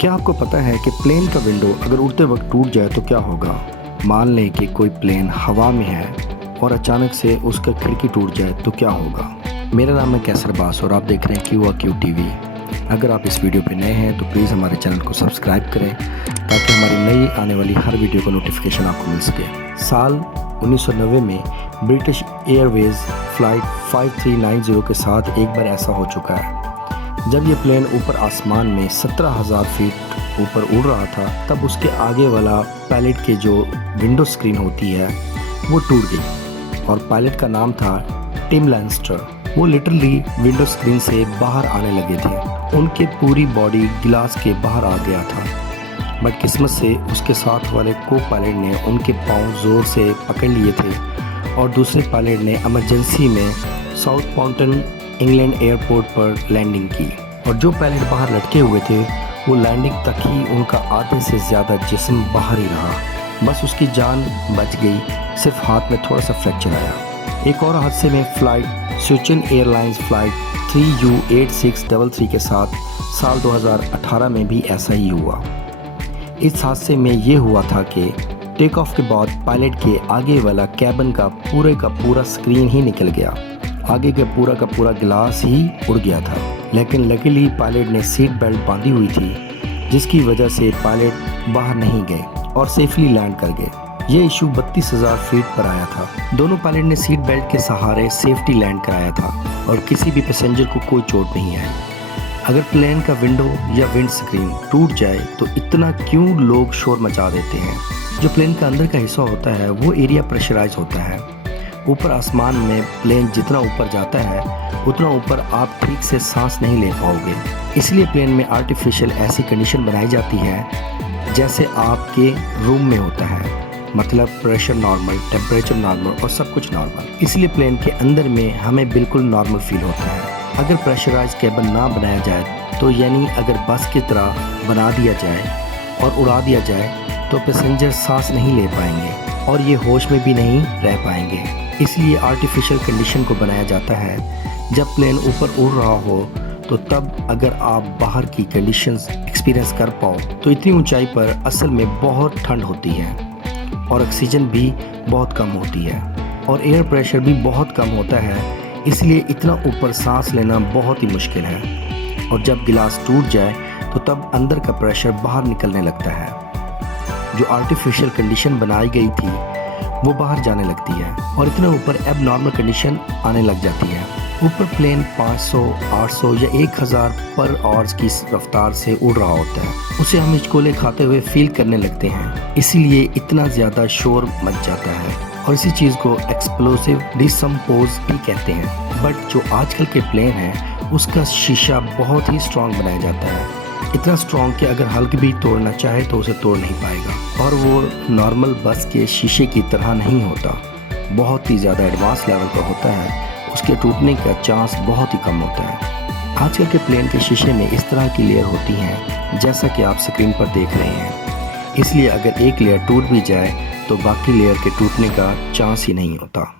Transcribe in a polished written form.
क्या आपको पता है कि प्लेन का विंडो अगर उड़ते वक्त टूट जाए तो क्या होगा? मान लें कि कोई प्लेन हवा में है और अचानक से उसका खिड़की टूट जाए तो क्या होगा? मेरा नाम है कैसर बास और आप देख रहे हैं क्यू टीवी। अगर आप इस वीडियो पे नए हैं तो प्लीज़ हमारे चैनल को सब्सक्राइब करें ताकि हमारी नई आने वाली हर वीडियो का नोटिफिकेशन आपको मिल सके। साल 1990 में ब्रिटिश एयरवेज फ़्लाइट 5390 के साथ एक बार ऐसा हो चुका है। जब ये प्लेन ऊपर आसमान में 17,000 फीट ऊपर उड़ रहा था तब उसके आगे वाला पायलट के जो विंडो स्क्रीन होती है वो टूट गई और पायलट का नाम था टिम लैंस्टर। वो लिटरली विंडो स्क्रीन से बाहर आने लगे थे। उनके पूरी बॉडी गिलास के बाहर आ गया था, बट किस्मत से उसके साथ वाले को पायलट ने उनके पाँव ज़ोर से पकड़ लिए थे और दूसरे पायलट ने इमरजेंसी में साउथम्पटन इंग्लैंड एयरपोर्ट पर लैंडिंग की। और जो पायलट बाहर लटके हुए थे वो लैंडिंग तक ही उनका आधे से ज़्यादा जिस्म बाहर ही रहा। बस उसकी जान बच गई, सिर्फ हाथ में थोड़ा सा फ्रैक्चर आया। एक और हादसे में फ़्लाइट स्विचन एयरलाइंस फ़्लाइट 3U8633 के साथ साल 2018 में भी ऐसा ही हुआ। इस हादसे में ये हुआ था कि टेक ऑफ के बाद पायलट के आगे वाला कैबिन का पूरा स्क्रीन ही निकल गया। आगे का पूरा गिलास ही उड़ गया था, लेकिन लकीली पायलट ने सीट बेल्ट बांधी हुई थी जिसकी वजह से पायलट बाहर नहीं गए और सेफली लैंड कर गए। ये इशू 32,000 फीट पर आया था। दोनों पायलट ने सीट बेल्ट के सहारे सेफ्टी लैंड कराया था और किसी भी पैसेंजर को कोई चोट नहीं आई। अगर प्लेन का विंडो या विंड स्क्रीन टूट जाए तो इतना क्यों लोग शोर मचा देते हैं? जो प्लेन का अंदर का हिस्सा होता है वो एरिया प्रेशराइज होता है। ऊपर आसमान में प्लेन जितना ऊपर जाता है उतना ऊपर आप ठीक से सांस नहीं ले पाओगे। इसलिए प्लेन में आर्टिफिशियल ऐसी कंडीशन बनाई जाती है जैसे आपके रूम में होता है, मतलब प्रेशर नॉर्मल, टेम्परेचर नॉर्मल और सब कुछ नॉर्मल। इसलिए प्लेन के अंदर में हमें बिल्कुल नॉर्मल फील होता है। अगर प्रेशराइज केबिन ना बनाया जाए तो यानी अगर बस की तरह बना दिया जाए और उड़ा दिया जाए तो पैसेंजर सांस नहीं ले पाएंगे और ये होश में भी नहीं रह पाएंगे। इसलिए आर्टिफिशियल कंडीशन को बनाया जाता है। जब प्लेन ऊपर उड़ रहा हो तो तब अगर आप बाहर की कंडीशंस एक्सपीरियंस कर पाओ तो इतनी ऊंचाई पर असल में बहुत ठंड होती है और ऑक्सीजन भी बहुत कम होती है और एयर प्रेशर भी बहुत कम होता है। इसलिए इतना ऊपर सांस लेना बहुत ही मुश्किल है और जब गिलास टूट जाए तो तब अंदर का प्रेशर बाहर निकलने लगता है। जो आर्टिफिशियल कंडीशन बनाई गई थी वो बाहर जाने लगती है और इतना ऊपर एब नॉर्मल कंडीशन आने लग जाती है। ऊपर प्लेन 500, 800 या 1000 पर आवर्स की रफ्तार से उड़ रहा होता है। उसे हम हिचकोले खाते हुए फील करने लगते हैं, इसीलिए इतना ज़्यादा शोर मच जाता है और इसी चीज़ को एक्सप्लोसिव डिसम्पोज भी कहते हैं। बट जो आजकल के प्लेन हैं उसका शीशा बहुत ही स्ट्रॉन्ग बनाया जाता है, इतना स्ट्रॉन्ग कि अगर हल्क भी तोड़ना चाहे तो उसे तोड़ नहीं पाएगा और वो नॉर्मल बस के शीशे की तरह नहीं होता, बहुत ही ज़्यादा एडवांस लेवल का होता है। उसके टूटने का चांस बहुत ही कम होता है। आजकल के प्लेन के शीशे में इस तरह की लेयर होती हैं जैसा कि आप स्क्रीन पर देख रहे हैं। इसलिए अगर एक लेयर टूट भी जाए तो बाकी लेयर के टूटने का चांस ही नहीं होता।